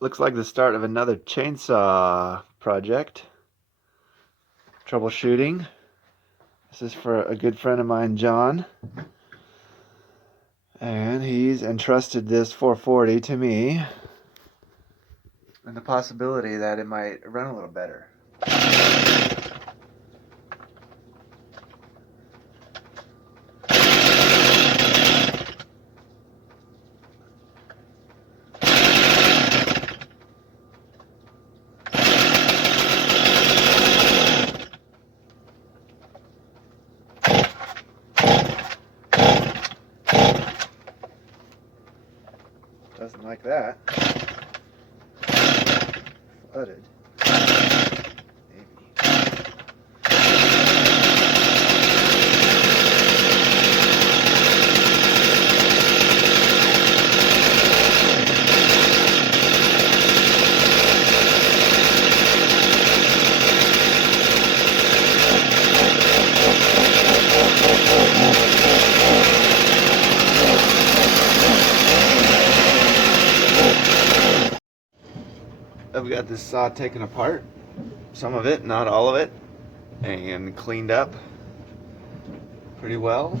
Looks like the start of another chainsaw project. Troubleshooting. This is for a good friend of mine, John. And he's entrusted this 440 to me. And the possibility that it might run a little better. Doesn't like that. Flooded. Maybe. I've got this saw taken apart, some of it, not all of it, and cleaned up pretty well.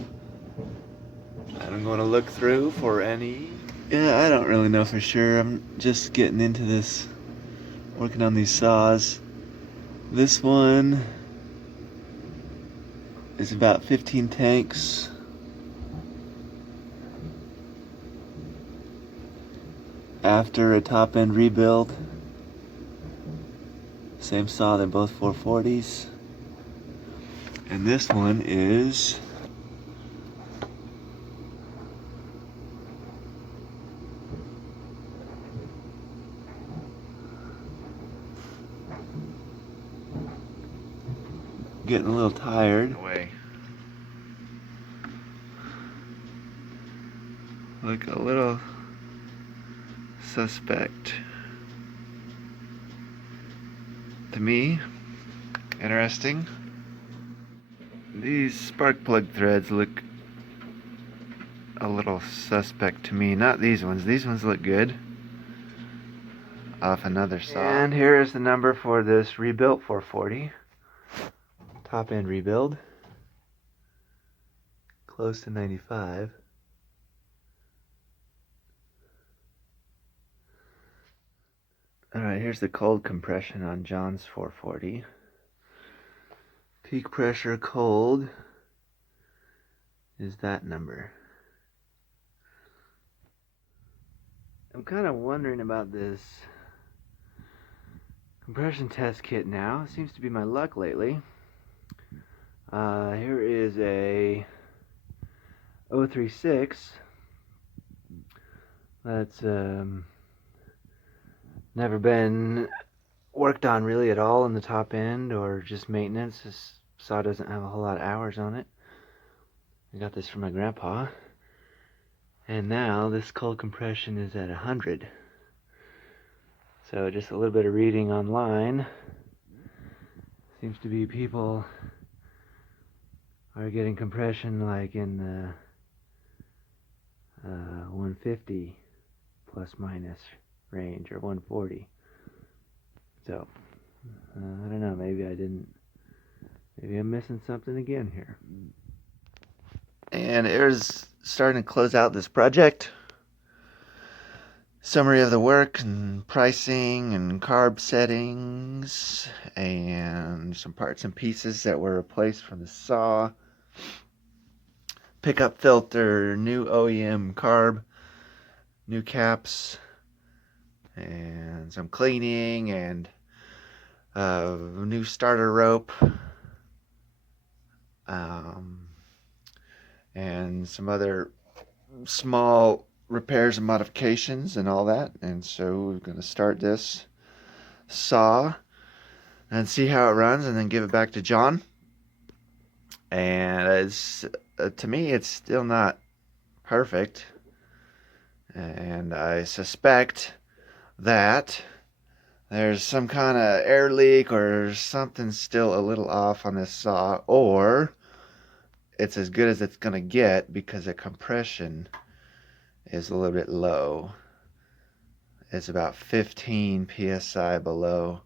And I'm going to look through for any... Yeah, I don't really know for sure. I'm just getting into this, working on these saws. This one is about 15 tanks. After a top end rebuild. Same saw, they're both 440s. And this one is getting a little tired. Look a little suspect to me. Interesting. These spark plug threads look a little suspect to me. Not these ones. These ones look good. Off another saw. And here is the number for this rebuilt 440. Top end rebuild. Close to 95. Alright, here's the cold compression on John's 440. Peak pressure cold is that number. I'm kind of wondering about this compression test kit now. It seems to be my luck lately. Here is a 036 that's never been worked on really at all in the top end or just maintenance. This saw doesn't have a whole lot of hours on it. I got this from my grandpa. And now this cold compression is at 100. So just a little bit of reading online. Seems to be people are getting compression like in the 150 plus minus range, or 140. So I don't know, maybe I'm missing something again here. And here's starting to close out this project. Summary of the work and pricing and carb settings and some parts and pieces that were replaced from the saw. Pickup filter, new OEM carb, new caps, and some cleaning and new starter rope, and some other small repairs and modifications and all that. And so we're going to start this saw and see how it runs and then give it back to John. And it's, to me, it's still not perfect, and I suspect that there's some kind of air leak or something still a little off on this saw, or it's as good as it's gonna get because the compression is a little bit low. It's about 15 psi below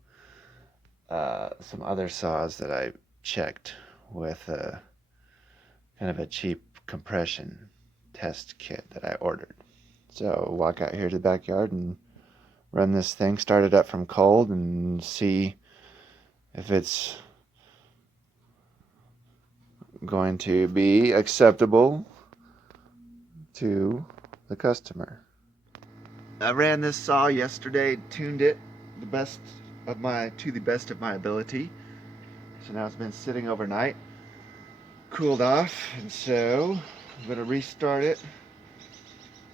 some other saws that I checked with kind of a cheap compression test kit that I ordered. So walk out here to the backyard and run this thing, start it up from cold, and see if it's going to be acceptable to the customer. I ran this saw yesterday, tuned it the best of my ability. So now it's been sitting overnight, cooled off, and so I'm gonna restart it,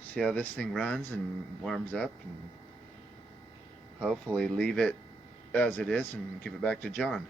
see how this thing runs and warms up, and hopefully leave it as it is and give it back to John.